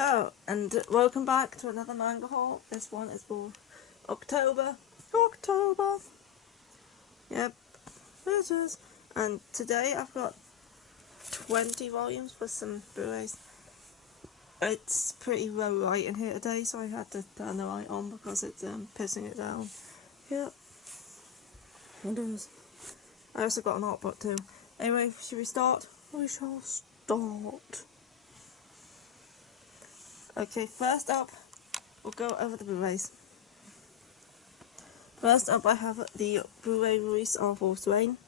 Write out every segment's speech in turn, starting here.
Hello, and welcome back to another manga haul. This one is for October. Yep, it is. And today I've got 20 volumes with some Blu-rays. It's pretty low light in here today, so I had to turn the light on because it's pissing it down. Yep, it is. I also got an art book too. Anyway, should we start? We shall start. Okay, first up, we'll go over the Blu-rays. First up, I have the Blu-ray release of Wolf's Rain.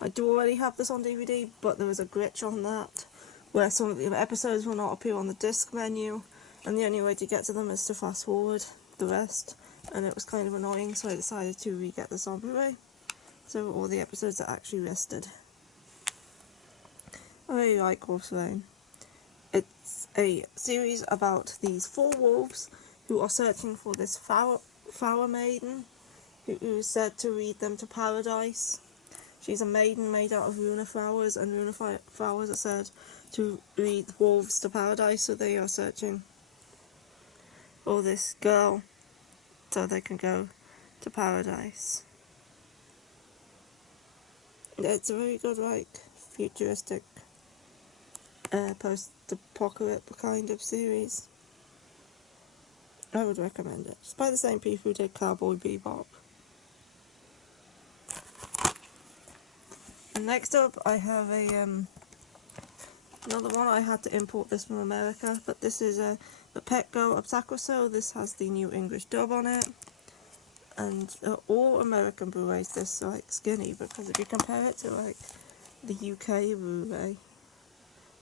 I do already have this on DVD, but there was a glitch on that, where some of the episodes will not appear on the disc menu, and the only way to get to them is to fast forward the rest, and it was kind of annoying, so I decided to re-get this on Blu-ray, so all the episodes are actually listed. I really like Wolf's Rain. It's a series about these 4 wolves who are searching for this flower maiden who is said to lead them to paradise. She's a maiden made out of runa flowers, and runa flowers are said to lead wolves to paradise, so they are searching for this girl so they can go to paradise. It's a very good, futuristic post-apocalyptic kind of series. I would recommend it. It's by the same people who did Cowboy Bebop. And next up, I have another one. I had to import this from America, but this is the Petco of Sakura. So this has the new English dub on it, and all American Blu-rays this skinny, because if you compare it to the UK Blu-ray,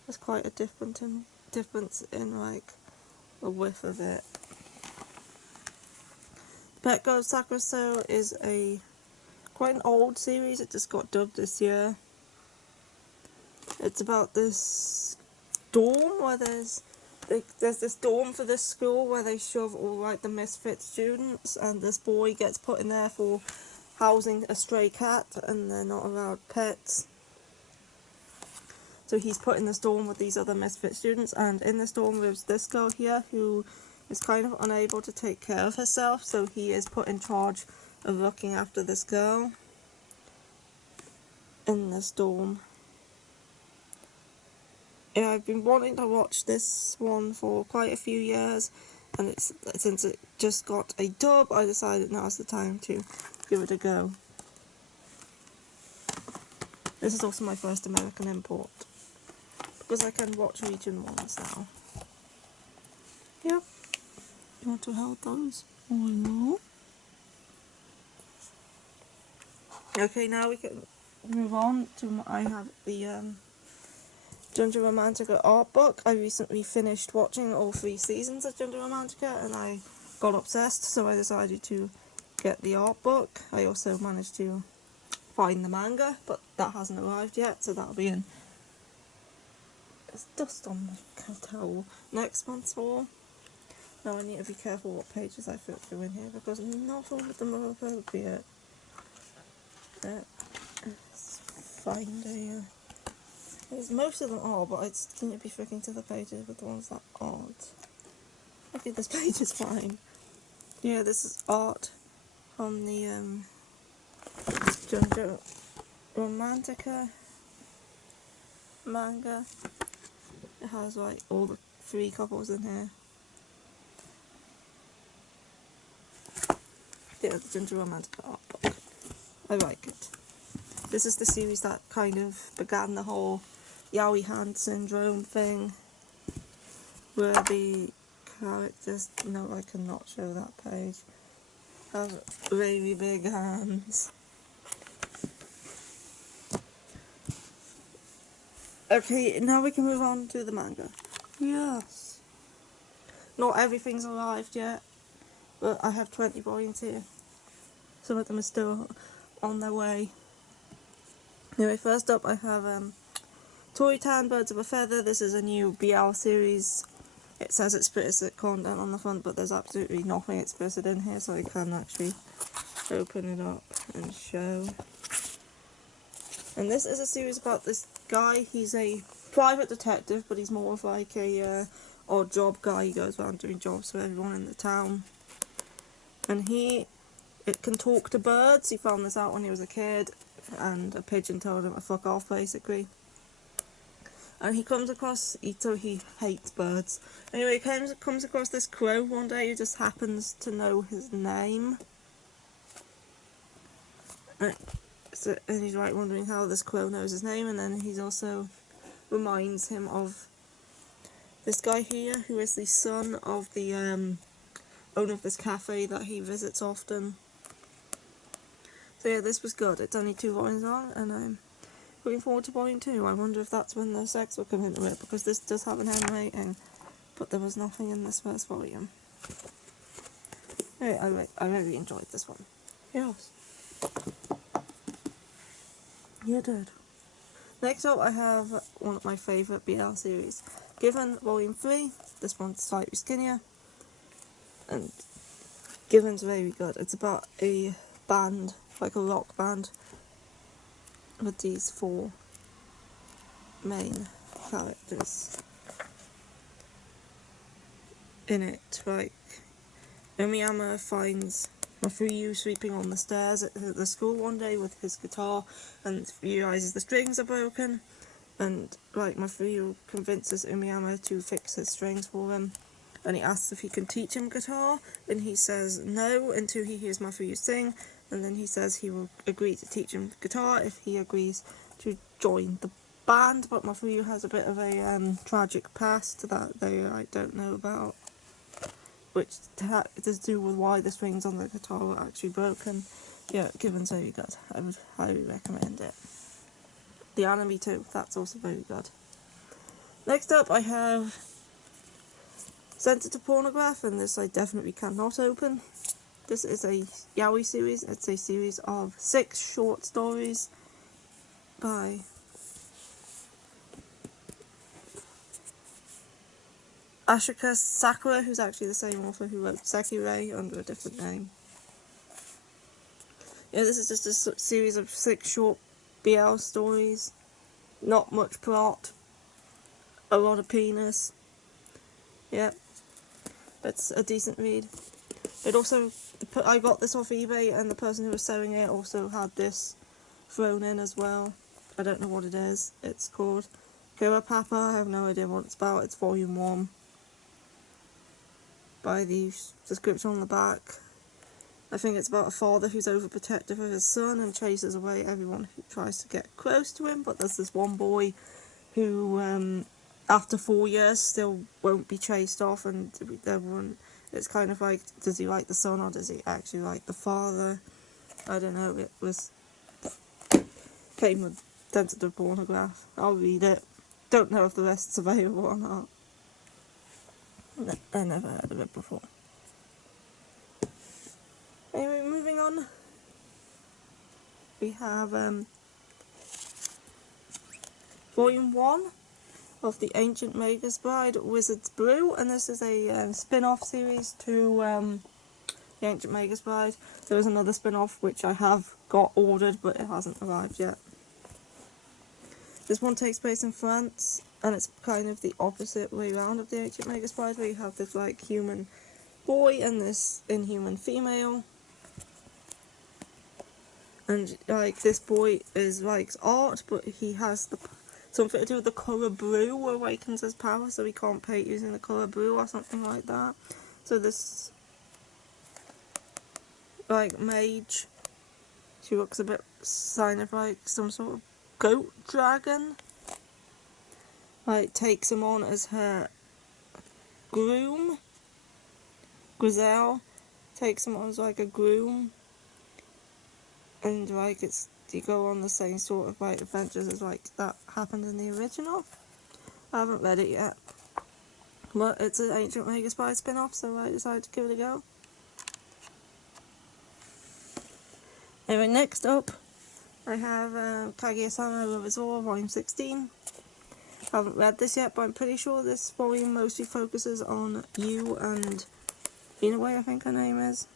there's quite a difference in the width of it. Petco of Sakura is quite an old series. It just got dubbed this year. It's about this dorm where there's this dorm for this school where they shove all the misfit students, and this boy gets put in there for housing a stray cat, and they're not allowed pets. So he's put in this dorm with these other misfit students, and in this dorm lives this girl here who is kind of unable to take care of herself, so he is put in charge of looking after this girl in this dorm. Yeah, I've been wanting to watch this one for quite a few years, and since it just got a dub, I decided now's the time to give it a go. This is also my first American import, because I can watch region ones now. Yep. You want to hold those? Oh no. Okay, now we can move on to, I have the Junjo Romantica art book. I recently finished watching all 3 seasons of Junjo Romantica, and I got obsessed, so I decided to get the art book. I also managed to find the manga, but that hasn't arrived yet, so that'll be in. There's dust on the towel. Next month's haul. Now I need to be careful what pages I fit through in here, because not all of them are appropriate. Let's find most of them are, but I just need to be flicking to the pages with the ones that aren't. Okay, this page is fine. Yeah, this is art from the Junjo Romantica manga. It has all the 3 couples in here. Yeah, the Junjo Romantica art book. I like it. This is the series that kind of began the whole Yowie hand syndrome thing, where the characters, no, I cannot show that page, have really big hands. Okay, now we can move on to the manga. Yes. Not everything's arrived yet, but I have 20 volumes here. Some of them are still on their way. Anyway, first up I have Toy-Tan Birds of a Feather. This is a new BL series. It says explicit content on the front, but there's absolutely nothing explicit in here, so I can actually open it up and show. And this is a series about this guy. He's a private detective, but he's more of a odd job guy. He goes around doing jobs for everyone in the town. And it can talk to birds. He found this out when he was a kid, and a pigeon told him to fuck off, basically. And he comes across, so he hates birds. Anyway, he comes across this crow one day who just happens to know his name. And he's like wondering how this crow knows his name, and then he also reminds him of this guy here, who is the son of the owner of this cafe that he visits often. So yeah, this was good. It's only 2 volumes long, and I'm looking forward to volume 2. I wonder if that's when the sex will come into it, because this does have an M rating, but there was nothing in this first volume. Anyway, I really enjoyed this one. Yes. You did. Next up, I have one of my favourite BL series. Given Volume 3, this one's slightly skinnier, and Given's very good. It's about a band, like a rock band, with these 4 main characters in it. Like, Umiyama finds Mafuyu sweeping on the stairs at the school one day with his guitar, and realises the strings are broken, and like Mafuyu convinces Umiyama to fix his strings for him, and he asks if he can teach him guitar, and he says no until he hears Mafuyu sing, and then he says he will agree to teach him guitar if he agrees to join the band. But Mafuyu has a bit of a tragic past that they don't know about, which has to do with why the strings on the guitar were actually broken. Yeah, Given's very good. I would highly recommend it. The anime too, that's also very good. Next up, I have Censored to Pornograph, and this I definitely cannot open. This is a Yowie series. It's a series of 6 short stories by Kagi Asana, who's actually the same author who wrote Sekirei under a different name. Yeah, this is just a series of 6 short BL stories. Not much plot. A lot of penis. Yeah, it's a decent read. It also, I got this off eBay, and the person who was selling it also had this thrown in as well. I don't know what it is. It's called Kira Papa. I have no idea what it's about. It's volume 1. By the description on the back, I think it's about a father who's overprotective of his son and chases away everyone who tries to get close to him, but there's this one boy who, after 4 years, still won't be chased off, and everyone, it's kind of like, does he like the son or does he actually like the father? I don't know. It came with Censored to Pornograph. I'll read it. Don't know if the rest's available or not. I never heard of it before. Anyway, moving on. We have Volume 1 of The Ancient Magus Bride, Wizard's Brew, and this is a spin-off series to The Ancient Magus Bride. There is another spin-off which I have got ordered, but it hasn't arrived yet. This one takes place in France, and it's kind of the opposite way around of The Ancient Magus Bride, where you have this like human boy and this inhuman female. And like this boy is likes art, but he has something to do with the colour blue awakens his power, so he can't paint using the colour blue or something like that. So this like mage, she looks a bit sign of like some sort of goat dragon, like takes him on as her groom. Grizel takes him on as like a groom, and like you go on the same sort of like adventures as like that happened in the original. I haven't read it yet, but it's an Ancient Magus Bride spin-off, so I decided to give it a go. Anyway, next up I have Kagi Asana Love Is All, Volume 16. I haven't read this yet, but I'm pretty sure this volume mostly focuses on you and Inouye, I think her name is.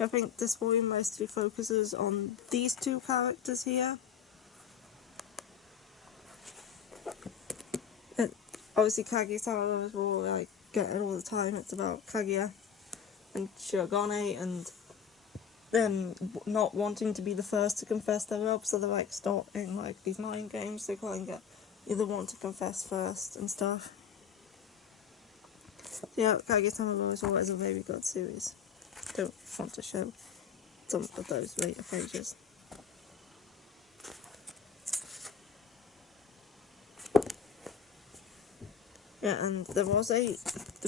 I think this volume mostly focuses on these 2 characters here. obviously Kagi Asana is all like get it all the time. It's about Kaguya and Shirogane and them not wanting to be the first to confess their love, so they're like starting like these mind games. They kind of either want to confess first and stuff. Yeah, Kagi Asana is always a very good series. Don't want to show some of those later pages. Yeah, and there was the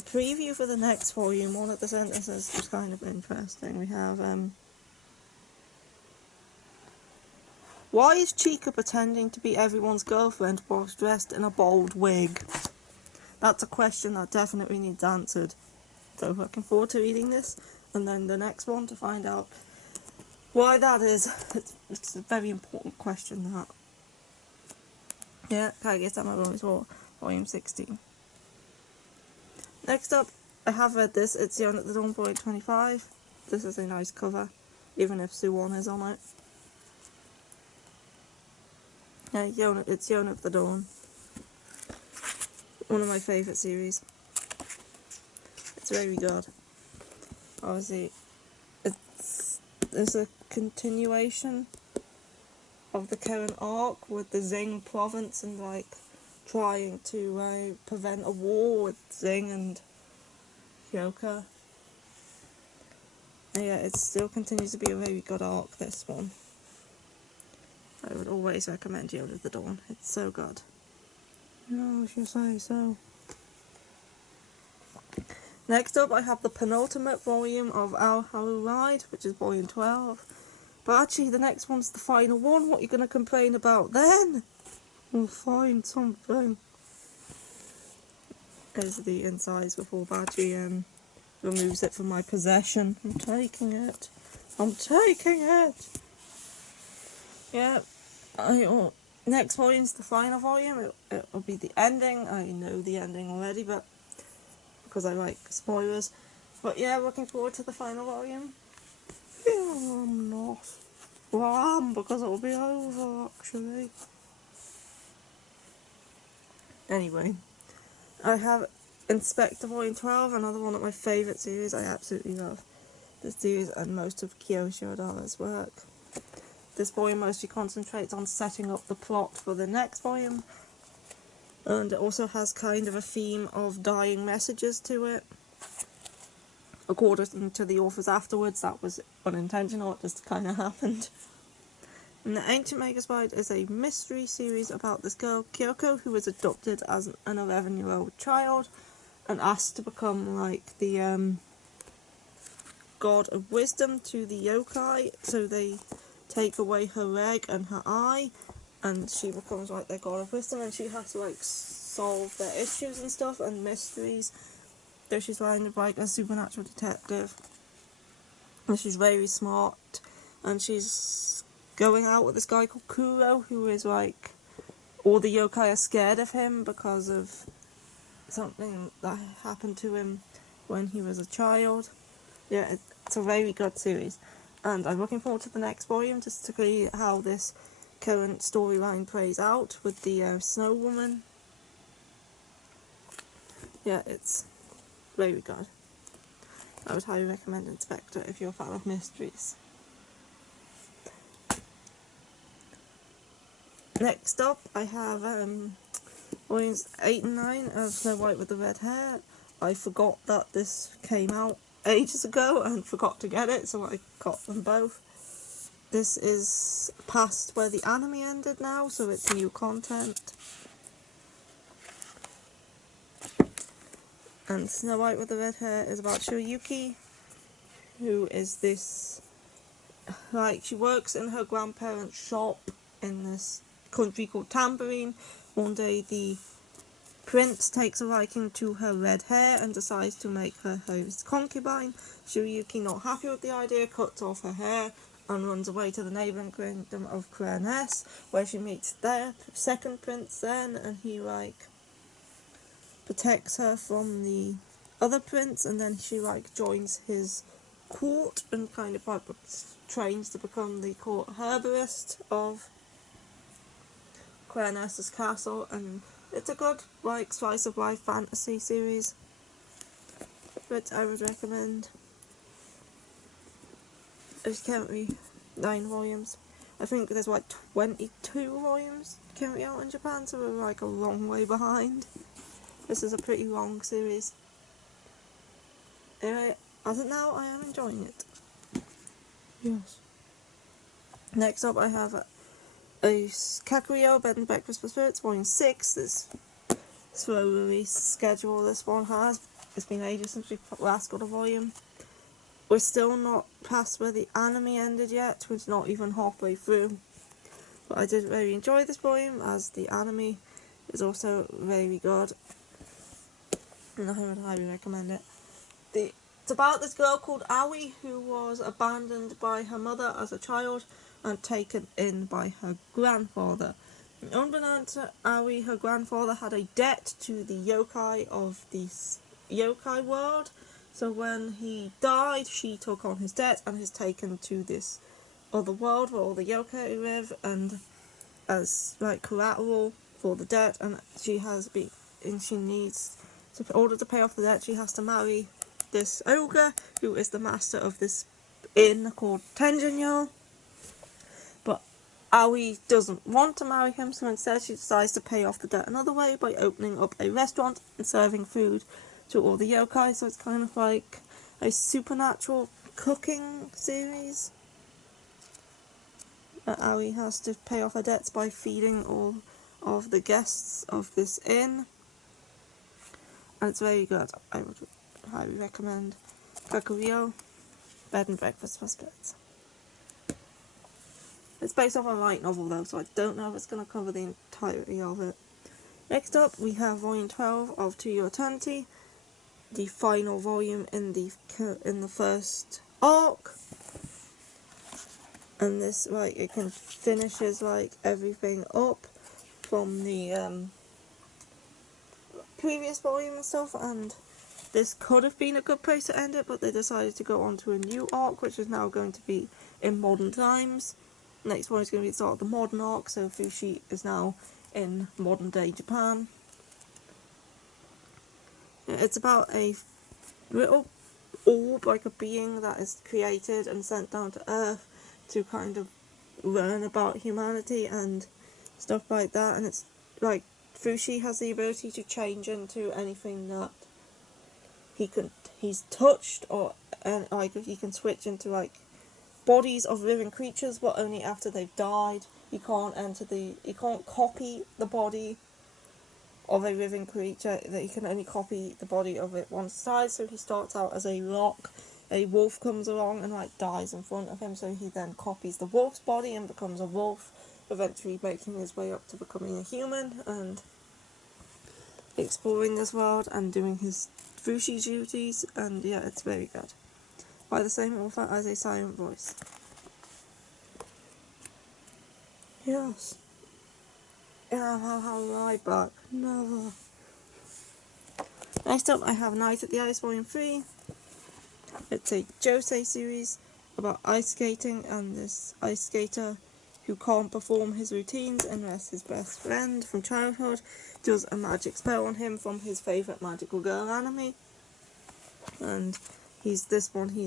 preview for the next volume. One of the sentences was kind of interesting. We have, why is Chica pretending to be everyone's girlfriend whilst dressed in a bold wig? That's a question that definitely needs answered. So looking forward to reading this, and then the next one to find out why that is. It's a very important question, that. Yeah, Kagi Asana as well, volume 16. Next up, I have read this. It's Zomboid 25. This is a nice cover, even if Suwon is on it. Yeah, it's Yona of the Dawn. One of my favourite series. It's very good. Obviously, there's a continuation of the current arc with the Zing province and like trying to prevent a war with Zing and Hyoka. And yeah, it still continues to be a very good arc, this one. I would always recommend Yowie of the Dawn. It's so good. No, if you say so. Next up, I have the penultimate volume of our Hallow Ride, which is volume 12. But actually, the next one's the final one. What are you going to complain about then? We'll find something. There's the insides before Badgie removes it from my possession. I'm taking it. I'm taking it! Yeah, next volume's the final volume. It'll be the ending. I know the ending already, but because I like spoilers. But yeah, looking forward to the final volume. Yeah, I'm not. Well, I am, because it'll be over, actually. Anyway, I have Inspector Volume 12, another one of my favourite series. I absolutely love this series and most of Kiyoshi Odara's work. This volume mostly concentrates on setting up the plot for the next volume, and it also has kind of a theme of dying messages to it. According to the authors afterwards, that was unintentional, it just kind of happened. And the Ancient Megaspide is a mystery series about this girl, Kyoko, who was adopted as an 11-year-old child and asked to become like the god of wisdom to the yokai, so they take away her leg and her eye, and she becomes like their god of wisdom, and she has to like solve their issues and stuff and mysteries. So she's kind of like a supernatural detective, and she's very smart, and she's going out with this guy called Kuro, who is like, all the yokai are scared of him because of something that happened to him when he was a child. Yeah, it's a very good series, and I'm looking forward to the next volume just to see how this current storyline plays out with the Snow Woman. Yeah, it's very good. I would highly recommend Inspector if you're a fan of mysteries. Next up, I have volumes 8 and 9 of Snow White with the Red Hair. I forgot that this came out ages ago and forgot to get it, so I got them both. This is past where the anime ended now, so it's new content. And Snow White with the Red Hair is about Shiroyuki, who is this, like, she works in her grandparents' shop in this country called Tambourine. One day the prince takes a liking to her red hair and decides to make her his concubine. Shiroyuki, not happy with the idea, cuts off her hair and runs away to the neighbouring kingdom of Pancreas, where she meets their second prince then, and he like protects her from the other prince, and then she like joins his court and kind of like trains to become the court herbalist of Pancreas' castle, and It's a good, like, slice of life fantasy series, which I would recommend. It's currently 9 volumes. I think there's like 22 volumes currently out in Japan, so we're like a long way behind. This is a pretty long series. Anyway, as of now, I am enjoying it. Yes. Next up, I have a Kakuyo Bed and Breakfast for Spirits, Volume 6. This slow release schedule this one has. It's been ages since we last got a volume. We're still not past where the anime ended yet, we're not even halfway through. But I did very enjoy this volume, as the anime is also very good. And I would highly recommend it. It's about this girl called Yowie who was abandoned by her mother as a child and taken in by her grandfather. Unbeknownst to Yowie, her grandfather had a debt to the yokai of the yokai world. So when he died, she took on his debt and is taken to this other world where all the yokai live, and as like collateral for the debt, and she needs to, in order to pay off the debt, she has to marry this ogre who is the master of this inn called Tenjin-yo. But Aoi doesn't want to marry him, so instead she decides to pay off the debt another way by opening up a restaurant and serving food to all the yokai. So it's kind of like a supernatural cooking series. Aoi has to pay off her debts by feeding all of the guests of this inn. And it's very good. I would highly recommend Kakuyo Bed and Breakfast for Spirits. It's based off a light novel though, so I don't know if it's going to cover the entirety of it. Next up, we have Volume 12 of To Your Eternity, the final volume in the first arc. And this, like, it finishes like everything up from the previous volume and stuff, and this could have been a good place to end it, but they decided to go on to a new arc, which is now going to be in modern times. Next one is going to be the start of the modern arc, so Fushi is now in modern day Japan. It's about a little orb, like a being that is created and sent down to Earth to kind of learn about humanity and stuff like that, and it's like Fushi has the ability to change into anything that he's touched, or like he can switch into like bodies of living creatures, but only after they've died. He can't copy the body of a living creature, that he can only copy the body of it one side. So he starts out as a rock, a wolf comes along and like dies in front of him, so he then copies the wolf's body and becomes a wolf, eventually making his way up to becoming a human and exploring this world and doing his Fushi duties. And yeah, it's very good. By the same author as A Silent Voice. Yes. Yeah, I'll have a ride back. Never. Next up, I have Night at the Ice Volume 3. It's a josei series about ice skating, and this ice skater who can't perform his routines unless his best friend from childhood does a magic spell on him from his favourite magical girl anime. And he's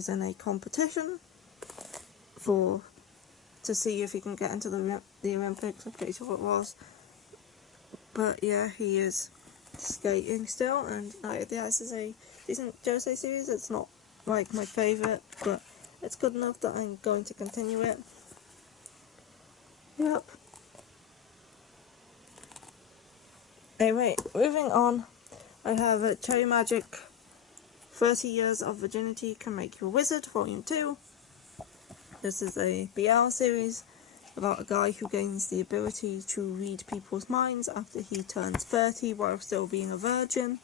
in a competition to see if he can get into the Olympics. I'm pretty sure it was. But yeah, he is skating still, and Night at the Ice is a decent josei series. It's not like my favourite, but it's good enough that I'm going to continue it. Yep. Anyway, moving on, I have Cherry Magic 30 Years of Virginity Can Make You a Wizard, Volume 2. This is a BL series about a guy who gains the ability to read people's minds after he turns 30 while still being a virgin.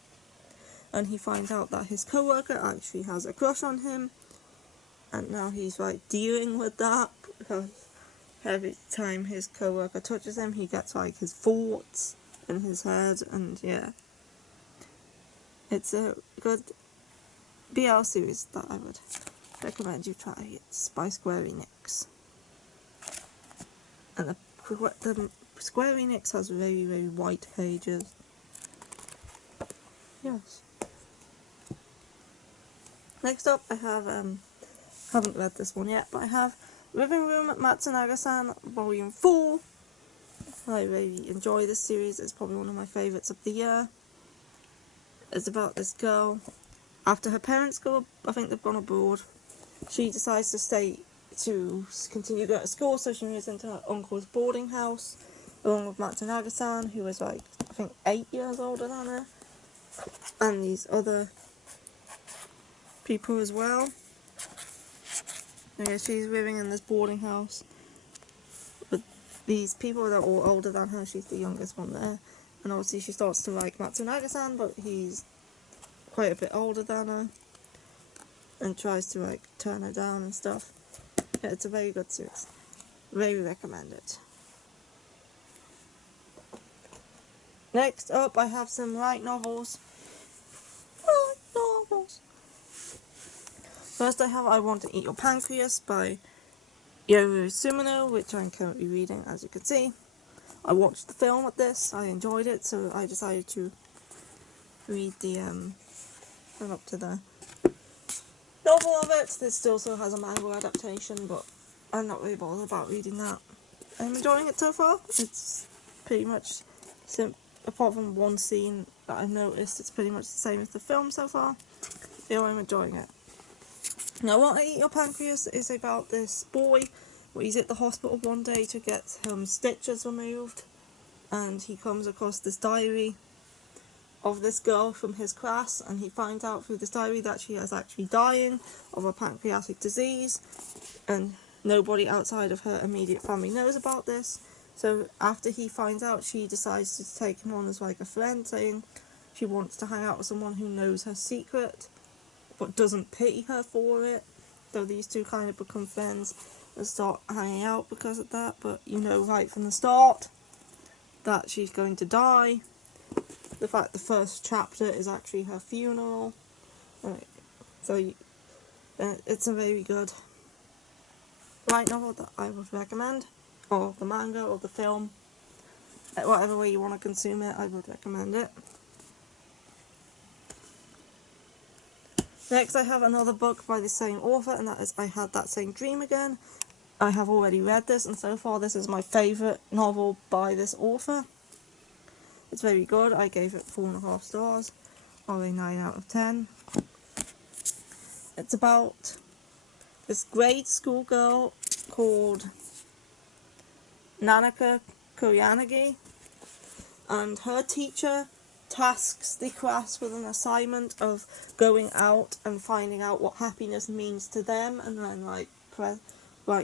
And he finds out that his co-worker actually has a crush on him, and now he's like dealing with that because every time his co-worker touches him, he gets like his thoughts in his head. And yeah, it's a good BL series that I would recommend you try. It's by Square Enix, and the Square Enix has very, very white pages. Yes. Next up, I have, haven't read this one yet, but I have Living Room Matsunaga-san Volume 4. I really enjoy this series. It's probably one of my favourites of the year. It's about this girl. After her parents go, I think they've gone abroad, she decides to stay to continue going to school, so she moves into her uncle's boarding house along with Matsunaga-san, who is like, I think 8 years older than her, and these other people as well. Yeah, she's living in this boarding house with these people that are all older than her. She's the youngest one there, and obviously she starts to like Matsunaga-san, but he's quite a bit older than her and tries to like turn her down and stuff. Yeah, it's a very good series. Very recommend it. Next up, I have some light novels. First I have I Want to Eat Your Pancreas by Yowie, which I'm currently reading, as you can see. I watched the film with this, I enjoyed it, so I decided to read the, run up to the novel of it. This also has a manga adaptation, but I'm not really bothered about reading that. I'm enjoying it so far. It's pretty much, apart from one scene that I've noticed, it's pretty much the same as the film so far. Yeah, I'm enjoying it. Now, I Want to Eat Your Pancreas is about this boy where he's at the hospital one day to get stitches removed, and he comes across this diary of this girl from his class, and he finds out through this diary that she is actually dying of a pancreatic disease, and nobody outside of her immediate family knows about this. So after he finds out, she decides to take him on as like a friend, saying she wants to hang out with someone who knows her secret but doesn't pity her for it. So these two kind of become friends and start hanging out because of that, but you know right from the start that she's going to die. The fact the first chapter is actually her funeral. So it's a very good light novel that I would recommend, or the manga or the film. Whatever way you want to consume it, I would recommend it. Next I have another book by the same author, and that is I Had That Same Dream Again. I have already read this, and so far this is my favourite novel by this author. It's very good. I gave it 4.5 stars, or a 9 out of 10. It's about this grade school girl called Nanaka Koyanagi, and her teacher tasks the class with an assignment of going out and finding out what happiness means to them, and then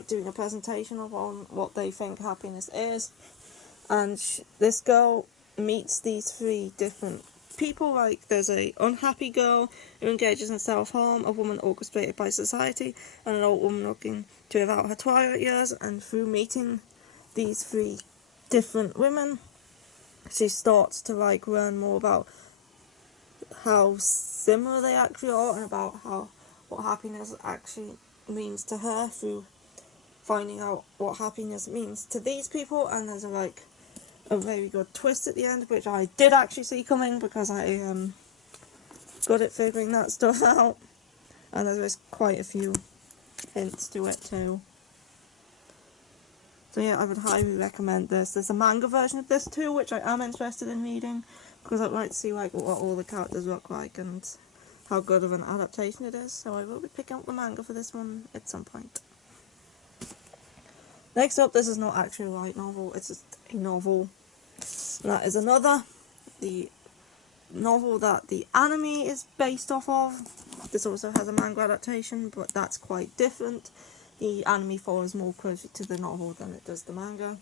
doing a presentation of on what they think happiness is. And this girl meets these 3 different people. Like, there's a unhappy girl who engages in self-harm, a woman orchestrated by society, and an old woman looking to live out her twilight years. And through meeting these 3 different women, she starts to learn more about how similar they actually are, and about what happiness actually means to her through finding out what happiness means to these people. And there's a very good twist at the end, which I did actually see coming because I am good at figuring that stuff out, and there's quite a few hints to it too. So yeah, I would highly recommend this. There's a manga version of this too, which I am interested in reading, because I'd like to see what all the characters look like and how good of an adaptation it is. So I will be picking up the manga for this one at some point. Next up, this is not actually a light novel, it's just a novel. And that is the novel that the anime is based off of. This also has a manga adaptation, but that's quite different. The anime follows more closely to the novel than it does the manga.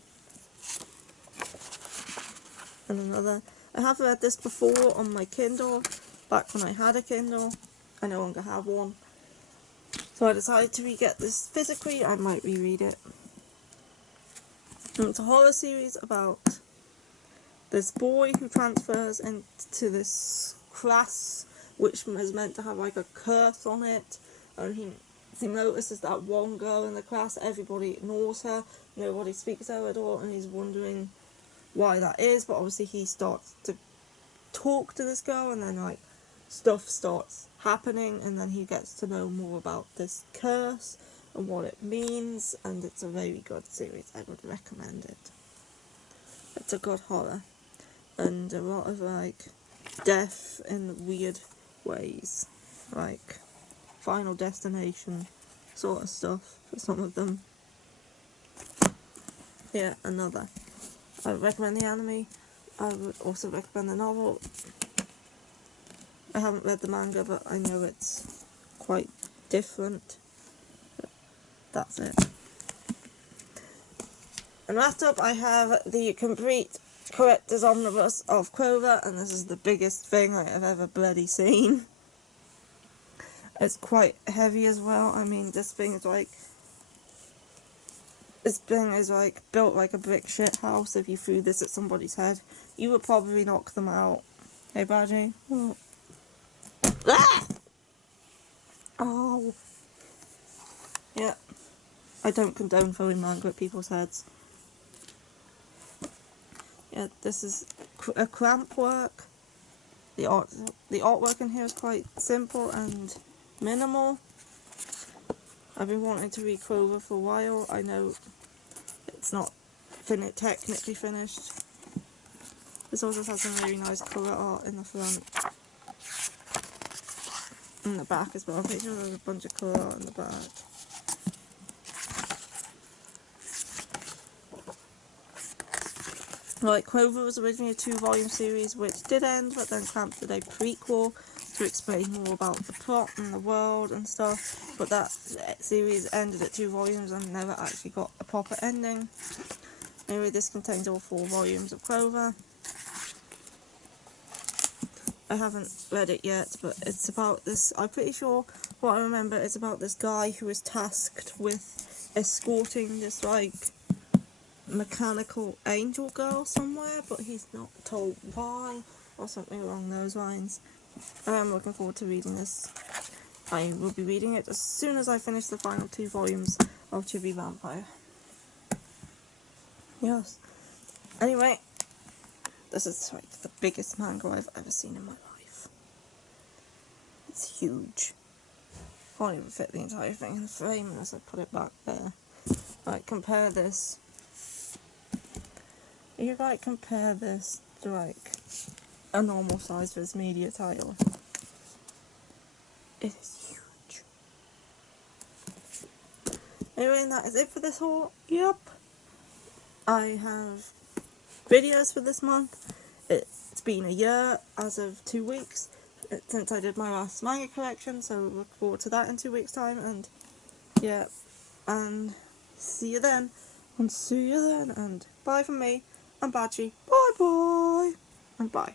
And another, I have read this before on my Kindle, back when I had a Kindle. I no longer have one. So I decided to re-get this physically. I might reread it. And it's a horror series about this boy who transfers into this class which is meant to have a curse on it, and he notices that one girl in the class, everybody ignores her, nobody speaks to her at all, and he's wondering why that is. But obviously he starts to talk to this girl, and then like stuff starts happening, and then he gets to know more about this curse and what it means, and it's a very good series. I would recommend it. It's a good horror, and a lot of like death in weird ways, like Final Destination sort of stuff for some of them. Yeah, another. I would recommend the anime. I would also recommend the novel. I haven't read the manga, but I know it's quite different. But that's it. And wrapped up, I have the complete Collector's Omnibus of Clover, and this is the biggest thing I have ever bloody seen. It's quite heavy as well. I mean, this thing is like built like a brick shit house. If you threw this at somebody's head, you would probably knock them out. Hey, Badgie. Oh. Ah! Oh. Yeah. I don't condone throwing manga at people's heads. Yeah, this is a clamp work. The artwork in here is quite simple and minimal. I've been wanting to read Clover for a while. I know it's not technically finished. This also has some really nice colour art in the front. In the back as well. I'm pretty sure there's a bunch of colour art in the back. Like, Clover was originally a 2-volume series which did end, but then Clamp did a prequel to explain more about the plot and the world and stuff, but that series ended at 2 volumes and never actually got a proper ending. Anyway, this contains all 4 volumes of Clover. I haven't read it yet, but it's about this, I'm pretty sure what I remember is about this guy who is tasked with escorting this, like, mechanical angel girl somewhere, but he's not told why, or something along those lines. I am looking forward to reading this. I will be reading it as soon as I finish the final 2 volumes of Chibi Vampire. Yes. Anyway, this is like the biggest manga I've ever seen in my life. It's huge. Can't even fit the entire thing in the frame unless I put it back there. Like, compare this. You like compare this to like a normal size Viz Media title. It is huge. Anyway, and that is it for this haul. Yep. I have videos for this month. It's been a year as of 2 weeks since I did my last manga collection, so look forward to that in 2 weeks' time. And yeah, and see you then. And bye from me. I'm Badgie. Bye bye. And bye.